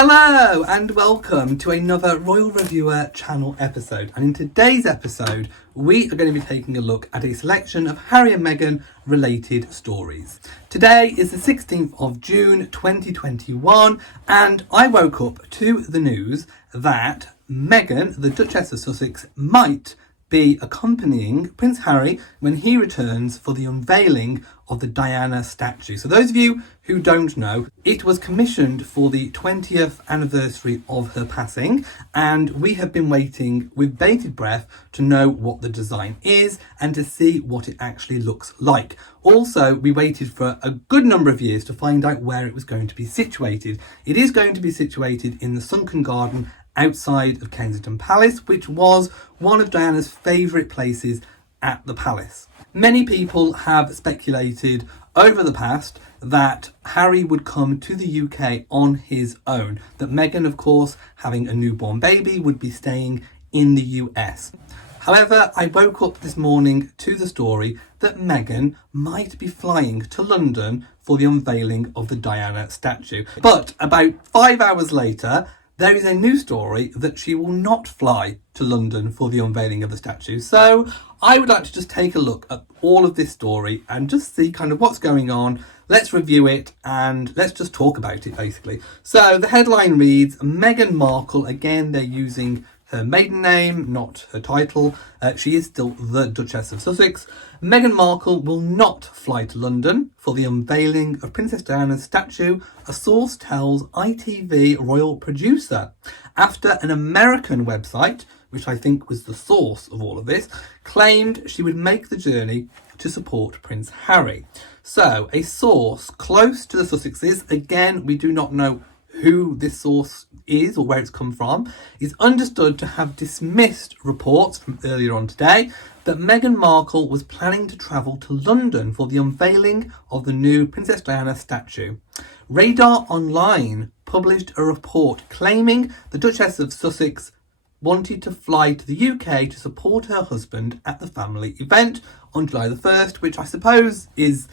Hello and welcome to another Royal Reviewer channel episode, and in today's episode we are going to be taking a look at a selection of Harry and Meghan related stories. Today is the 16th of June 2021 and I woke up to the news that Meghan, the Duchess of Sussex, might be accompanying Prince Harry when he returns for the unveiling of the Diana statue. So those of you who don't know, it was commissioned for the 20th anniversary of her passing, and we have been waiting with bated breath to know what the design is and to see what it actually looks like. Also, we waited for a good number of years to find out where it was going to be situated. It is going to be situated in the sunken garden outside of Kensington Palace, which was one of Diana's favourite places at the palace. Many people have speculated over the past that Harry would come to the UK on his own, that Meghan, of course, having a newborn baby, would be staying in the US. However, I woke up this morning to the story that Meghan might be flying to London for the unveiling of the Diana statue. But about 5 hours later, there is a new story that she will not fly to London for the unveiling of the statue. So I would like to just take a look at all of this story and just see kind of what's going on. Let's review it and let's just talk about it, basically. So the headline reads, Meghan Markle, again, they're using her maiden name, not her title. She is still the Duchess of Sussex. Meghan Markle will not fly to London for the unveiling of Princess Diana's statue, a source tells ITV royal producer, after an American website, which I think was the source of all of this, claimed she would make the journey to support Prince Harry. So, a source close to the Sussexes, again, we do not know who this source is or where it's come from, is understood to have dismissed reports from earlier on today that Meghan Markle was planning to travel to London for the unveiling of the new Princess Diana statue. Radar Online published a report claiming the Duchess of Sussex wanted to fly to the UK to support her husband at the family event on July the 1st, which I suppose is,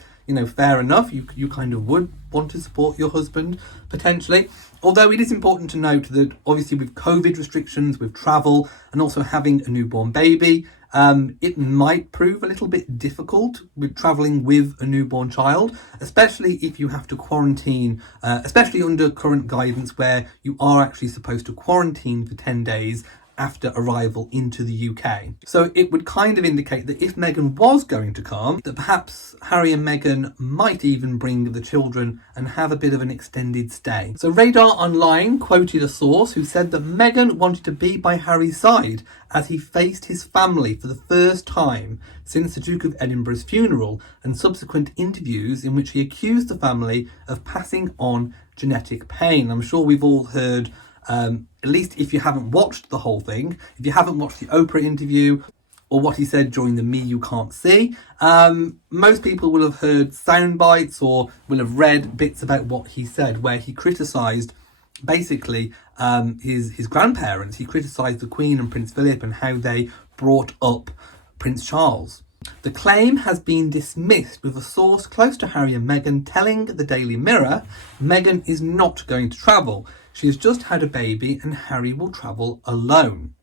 fair enough. You kind of would want to support your husband, potentially. Although it is important to note that obviously with COVID restrictions, with travel, and also having a newborn baby, it might prove a little bit difficult with travelling with a newborn child, especially if you have to quarantine, especially under current guidance where you are actually supposed to quarantine for 10 days after arrival into the UK. So it would kind of indicate that if Meghan was going to come, that perhaps Harry and Meghan might even bring the children and have a bit of an extended stay. So Radar Online quoted a source who said that Meghan wanted to be by Harry's side as he faced his family for the first time since the Duke of Edinburgh's funeral, and subsequent interviews in which he accused the family of passing on genetic pain. I'm sure we've all heard, at least if you haven't watched the whole thing, if you haven't watched the Oprah interview or what he said during the Me You Can't See, most people will have heard sound bites or will have read bits about what he said, where he criticised basically his grandparents. He criticised the Queen and Prince Philip and how they brought up Prince Charles. The claim has been dismissed, with a source close to Harry and Meghan telling the Daily Mirror Meghan is not going to travel. She has just had a baby and Harry will travel alone.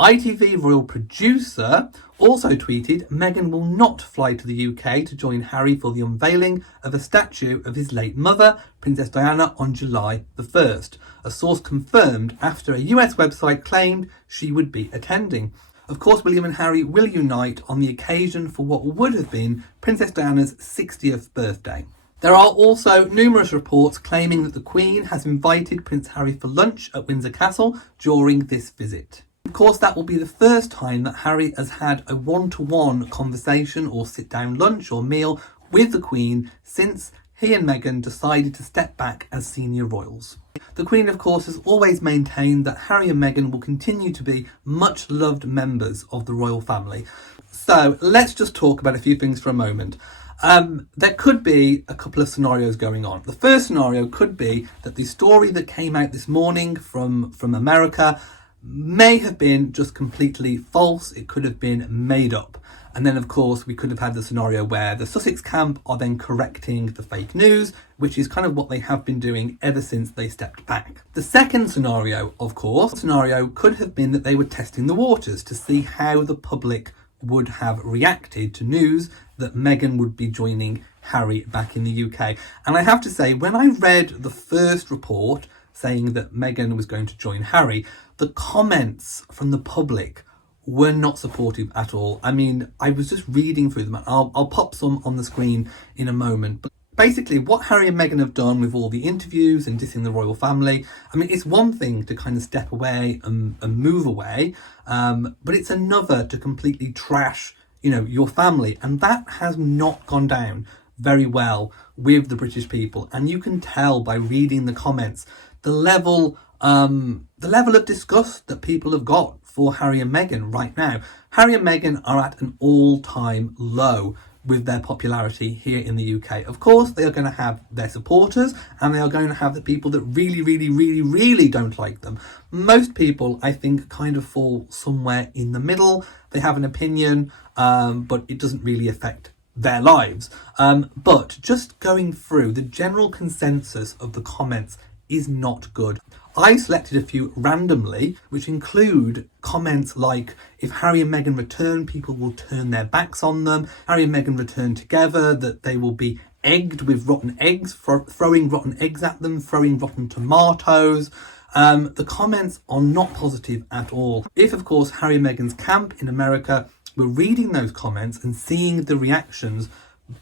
ITV royal producer also tweeted Meghan will not fly to the UK to join Harry for the unveiling of a statue of his late mother, Princess Diana, on July the 1st. A source confirmed after a US website claimed she would be attending. Of course, William and Harry will unite on the occasion for what would have been Princess Diana's 60th birthday. There are also numerous reports claiming that the Queen has invited Prince Harry for lunch at Windsor Castle during this visit. Of course, that will be the first time that Harry has had a one-to-one conversation or sit-down lunch or meal with the Queen since he and Meghan decided to step back as senior royals. The Queen, of course, has always maintained that Harry and Meghan will continue to be much-loved members of the royal family. So let's just talk about a few things for a moment. There could be a couple of scenarios going on. The first scenario could be that the story that came out this morning from America may have been just completely false. It could have been made up. And then, of course, we could have had the scenario where the Sussex camp are then correcting the fake news, which is kind of what they have been doing ever since they stepped back. The second scenario, of course, could have been that they were testing the waters to see how the public would have reacted to news that Meghan would be joining Harry back in the UK. And I have to say, when I read the first report saying that Meghan was going to join Harry, the comments from the public were not supportive at all. I mean, I was just reading through them. I'll pop some on the screen in a moment. But basically, what Harry and Meghan have done with all the interviews and dissing the royal family, I mean, it's one thing to kind of step away and move away, but it's another to completely trash, your family. And that has not gone down very well with the British people. And you can tell by reading the comments, the level of disgust that people have got for Harry and Meghan right now. Harry and Meghan are at an all-time low with their popularity here in the UK. Of course, they are going to have their supporters and they are going to have the people that really, really, really, really don't like them. Most people, I think, kind of fall somewhere in the middle. They have an opinion, but it doesn't really affect their lives. But just going through, the general consensus of the comments is not good. I selected a few randomly, which include comments like, if Harry and Meghan return, people will turn their backs on them. Harry and Meghan return together, that they will be egged with rotten eggs, throwing rotten eggs at them, throwing rotten tomatoes. The comments are not positive at all. If, of course, Harry and Meghan's camp in America were reading those comments and seeing the reactions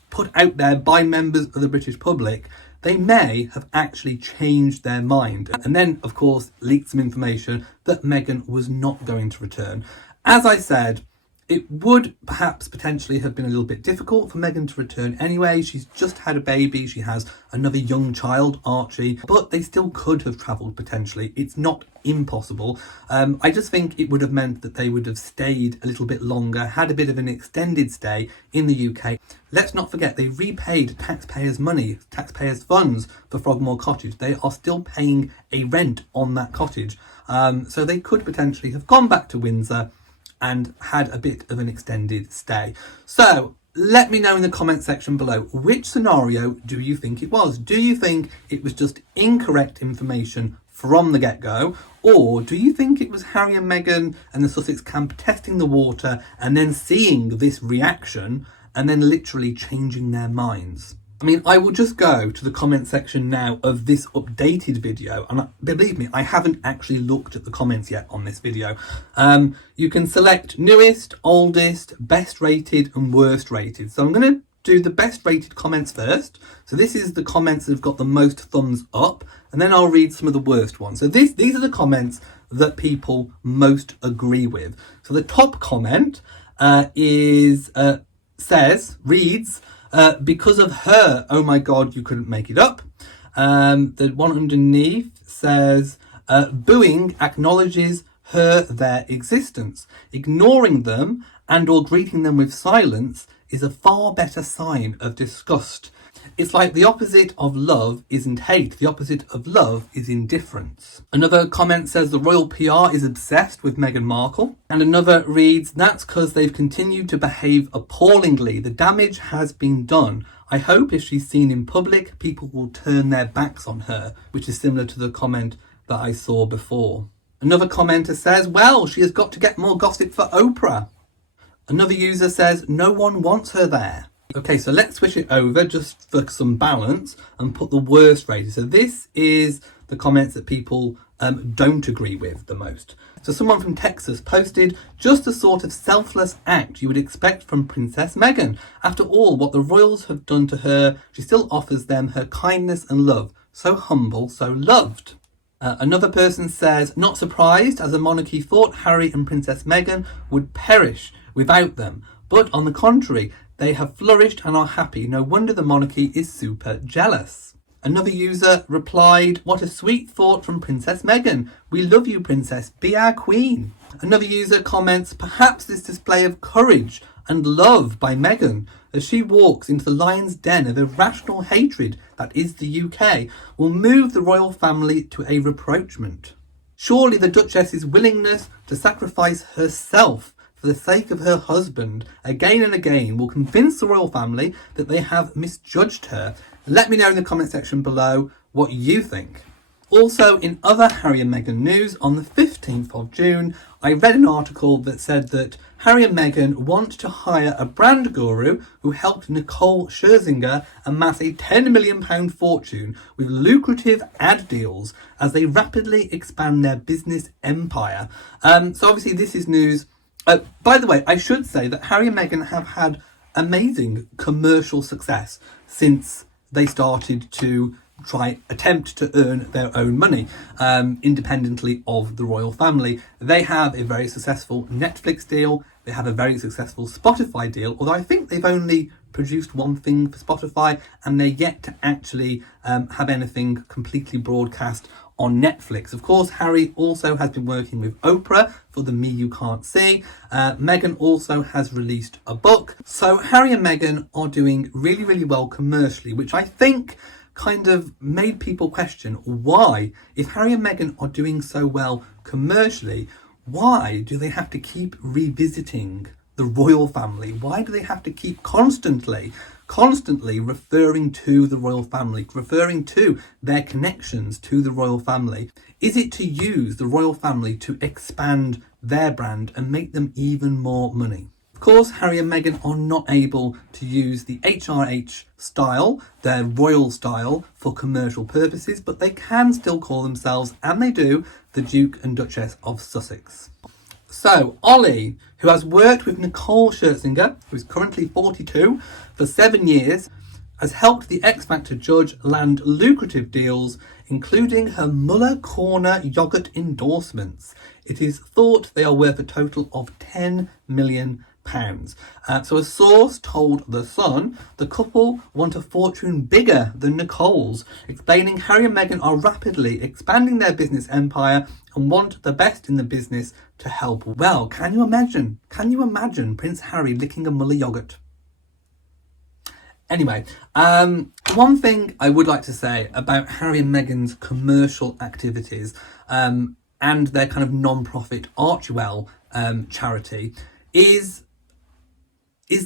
put out there by members of the British public, they may have actually changed their mind. And then, of course, leaked some information that Meghan was not going to return. As I said, it would perhaps potentially have been a little bit difficult for Meghan to return anyway. She's just had a baby. She has another young child, Archie, but they still could have travelled potentially. It's not impossible. I just think it would have meant that they would have stayed a little bit longer, had a bit of an extended stay in the UK. Let's not forget, they repaid taxpayers' money, taxpayers' funds for Frogmore Cottage. They are still paying a rent on that cottage. So they could potentially have gone back to Windsor and had a bit of an extended stay. So let me know in the comment section below, which scenario do you think it was? Do you think it was just incorrect information from the get-go? Or do you think it was Harry and Meghan and the Sussex camp testing the water and then seeing this reaction and then literally changing their minds? I mean, I will just go to the comment section now of this updated video, and believe me, I haven't actually looked at the comments yet on this video. You can select newest, oldest, best rated and worst rated. So I'm going to do the best rated comments first. So this is the comments that have got the most thumbs up, and then I'll read some of the worst ones. So these are the comments that people most agree with. So the top comment reads, because of her, oh my God, you couldn't make it up. The one underneath says, booing acknowledges their existence. Ignoring them and or greeting them with silence is a far better sign of disgust. It's like the opposite of love isn't hate. The opposite of love is indifference. Another comment says the royal PR is obsessed with Meghan Markle. And another reads, that's because they've continued to behave appallingly. The damage has been done. I hope if she's seen in public, people will turn their backs on her, which is similar to the comment that I saw before. Another commenter says, well, she has got to get more gossip for Oprah. Another user says, no one wants her there. Okay, so let's switch it over just for some balance and put the worst rated. So this is the comments that people don't agree with the most. So someone from Texas posted, just the sort of selfless act you would expect from Princess Meghan. After all, what the royals have done to her, she still offers them her kindness and love. So humble, so loved. Another person says, not surprised, as the monarchy thought Harry and Princess Meghan would perish without them. But on the contrary, they have flourished and are happy. No wonder the monarchy is super jealous. Another user replied, what a sweet thought from Princess Meghan. We love you, Princess. Be our queen. Another user comments, perhaps this display of courage and love by Meghan as she walks into the lion's den of irrational hatred that is the UK will move the royal family to a rapprochement. Surely the Duchess's willingness to sacrifice herself for the sake of her husband, again and again, will convince the royal family that they have misjudged her. Let me know in the comment section below what you think. Also, in other Harry and Meghan news, on the 15th of June, I read an article that said that Harry and Meghan want to hire a brand guru who helped Nicole Scherzinger amass a £10 million fortune with lucrative ad deals as they rapidly expand their business empire. So obviously this is news. By the way, I should say that Harry and Meghan have had amazing commercial success since they started to attempt to earn their own money independently of the royal family. They have a very successful Netflix deal. They have a very successful Spotify deal, although I think they've only produced one thing for Spotify and they're yet to actually have anything completely broadcast on Netflix. Of course, Harry also has been working with Oprah for the Me You Can't See. Meghan also has released a book. So Harry and Meghan are doing really, really well commercially, which I think kind of made people question why, if Harry and Meghan are doing so well commercially, why do they have to keep revisiting the royal family? Why do they have to keep constantly referring to the royal family, referring to their connections to the royal family? Is it to use the royal family to expand their brand and make them even more money? Of course, Harry and Meghan are not able to use the HRH style, their royal style, for commercial purposes, but they can still call themselves, and they do, the Duke and Duchess of Sussex. So, Ollie, who has worked with Nicole Scherzinger, who is currently 42, for 7 years, has helped the X Factor judge land lucrative deals, including her Muller Corner yogurt endorsements. It is thought they are worth a total of £10 million. So a source told The Sun the couple want a fortune bigger than Nicole's, explaining Harry and Meghan are rapidly expanding their business empire and want the best in the business to help. Well, can you imagine Prince Harry licking a Muller yogurt? Anyway, one thing I would like to say about Harry and Meghan's commercial activities and their kind of non-profit Archewell charity is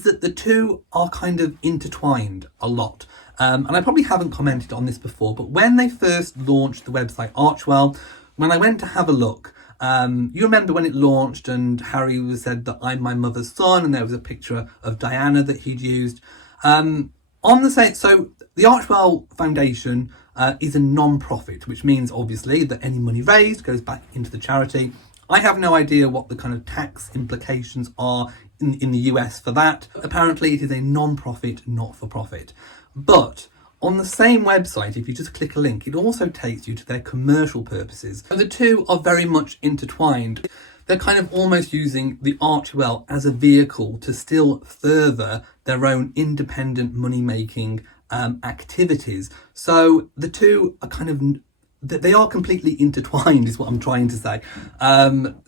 that the two are kind of intertwined a lot. And I probably haven't commented on this before, but when they first launched the website Archewell, when I went to have a look, you remember when it launched and Harry said that I'm my mother's son, and there was a picture of Diana that he'd used. On the site, so the Archewell Foundation is a non-profit, which means obviously that any money raised goes back into the charity. I have no idea what the kind of tax implications are in the US for that. Apparently it is a non-profit, not-for-profit. But on the same website, if you just click a link, it also takes you to their commercial purposes. So the two are very much intertwined. They're kind of almost using the Archewell as a vehicle to still further their own independent money-making activities. So the two are kind of they are completely intertwined is what I'm trying to say.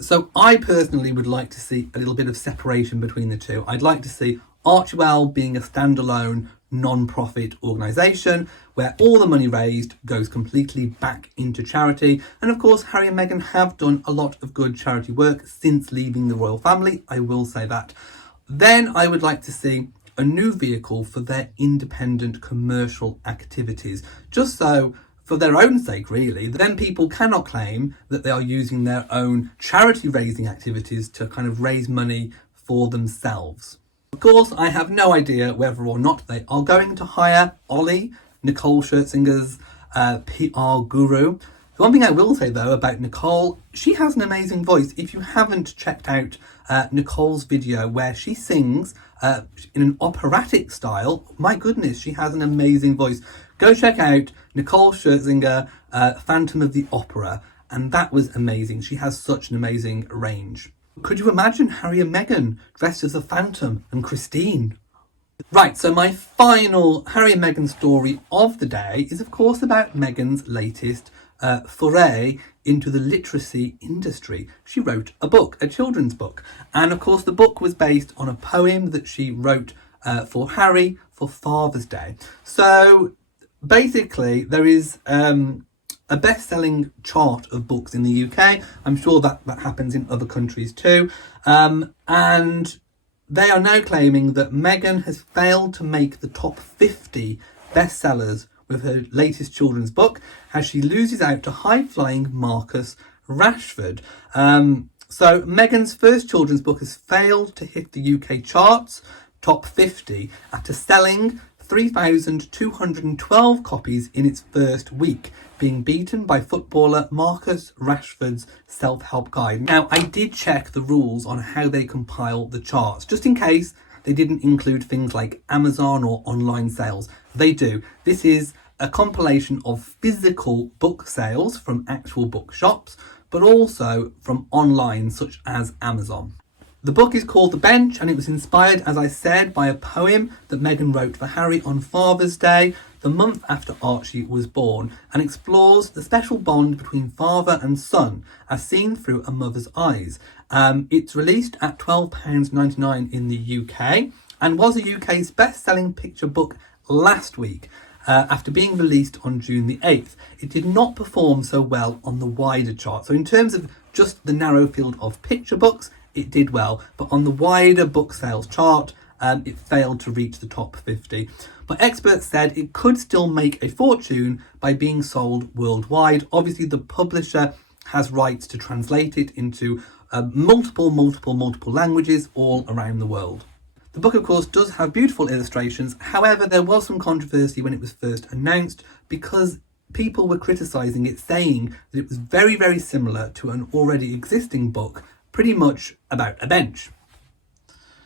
So I personally would like to see a little bit of separation between the two. I'd like to see Archewell being a standalone non-profit organisation where all the money raised goes completely back into charity. And of course, Harry and Meghan have done a lot of good charity work since leaving the royal family. I will say that. Then I would like to see a new vehicle for their independent commercial activities, just so for their own sake, really, then people cannot claim that they are using their own charity raising activities to kind of raise money for themselves. Of course, I have no idea whether or not they are going to hire Ollie, Nicole Scherzinger's PR guru. The one thing I will say though about Nicole, she has an amazing voice. If you haven't checked out Nicole's video where she sings in an operatic style, my goodness, she has an amazing voice. Go check out Nicole Scherzinger, Phantom of the Opera, and that was amazing. She has such an amazing range. Could you imagine Harry and Meghan dressed as a phantom and Christine? Right, so my final Harry and Meghan story of the day is of course about Meghan's latest foray into the literacy industry. She wrote a book, a children's book, and of course the book was based on a poem that she wrote for Harry for Father's Day. So basically there is a best-selling chart of books in the UK. I'm sure that happens in other countries too. And they are now claiming that Meghan has failed to make the top 50 bestsellers with her latest children's book, as she loses out to high-flying Marcus Rashford. So Meghan's first children's book has failed to hit the UK charts top 50 after selling 3,212 copies in its first week, being beaten by footballer Marcus Rashford's self-help guide. Now, I did check the rules on how they compile the charts, just in case they didn't include things like Amazon or online sales. They do. This is a compilation of physical book sales from actual bookshops, but also from online, such as Amazon. The book is called The Bench, and it was inspired, as I said, by a poem that Meghan wrote for Harry on Father's Day, the month after Archie was born, and explores the special bond between father and son, as seen through a mother's eyes. It's released at £12.99 in the UK, and was the UK's best-selling picture book last week, after being released on June the 8th. It did not perform so well on the wider chart. So in terms of just the narrow field of picture books, it did well, but on the wider book sales chart, it failed to reach the top 50. But experts said it could still make a fortune by being sold worldwide. Obviously, the publisher has rights to translate it into multiple languages all around the world. The book, of course, does have beautiful illustrations. However, there was some controversy when it was first announced because people were criticising it, saying that it was very, very similar to an already existing book, pretty much about a bench.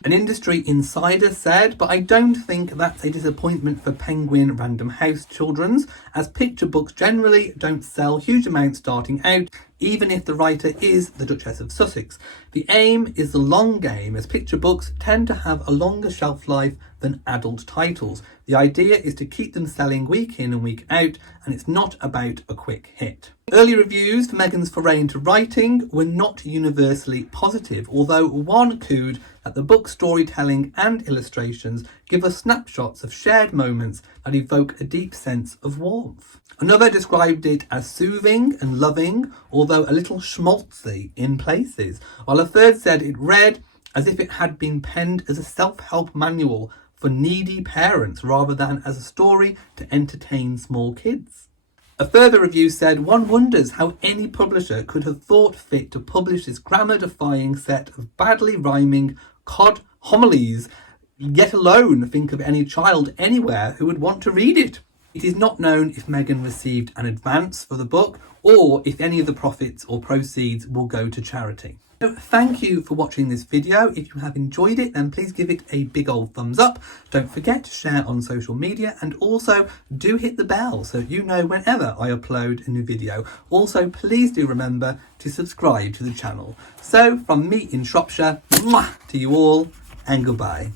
An industry insider said, but I don't think that's a disappointment for Penguin Random House children's, as picture books generally don't sell huge amounts starting out, even if the writer is the Duchess of Sussex. The aim is the long game, as picture books tend to have a longer shelf life than adult titles. The idea is to keep them selling week in and week out, and it's not about a quick hit. Early reviews for Meghan's foray into writing were not universally positive, although one cooed that the book's storytelling and illustrations give us snapshots of shared moments that evoke a deep sense of warmth. Another described it as soothing and loving, although a little schmaltzy in places, while a third said it read as if it had been penned as a self-help manual for needy parents rather than as a story to entertain small kids. A further review said, one wonders how any publisher could have thought fit to publish this grammar-defying set of badly rhyming cod homilies, yet alone think of any child anywhere who would want to read it. It is not known if Meghan received an advance for the book or if any of the profits or proceeds will go to charity. So thank you for watching this video. If you have enjoyed it, then please give it a big old thumbs up. Don't forget to share on social media, and also do hit the bell so you know whenever I upload a new video. Also, please do remember to subscribe to the channel. So from me in Shropshire, mwah, to you all, and goodbye.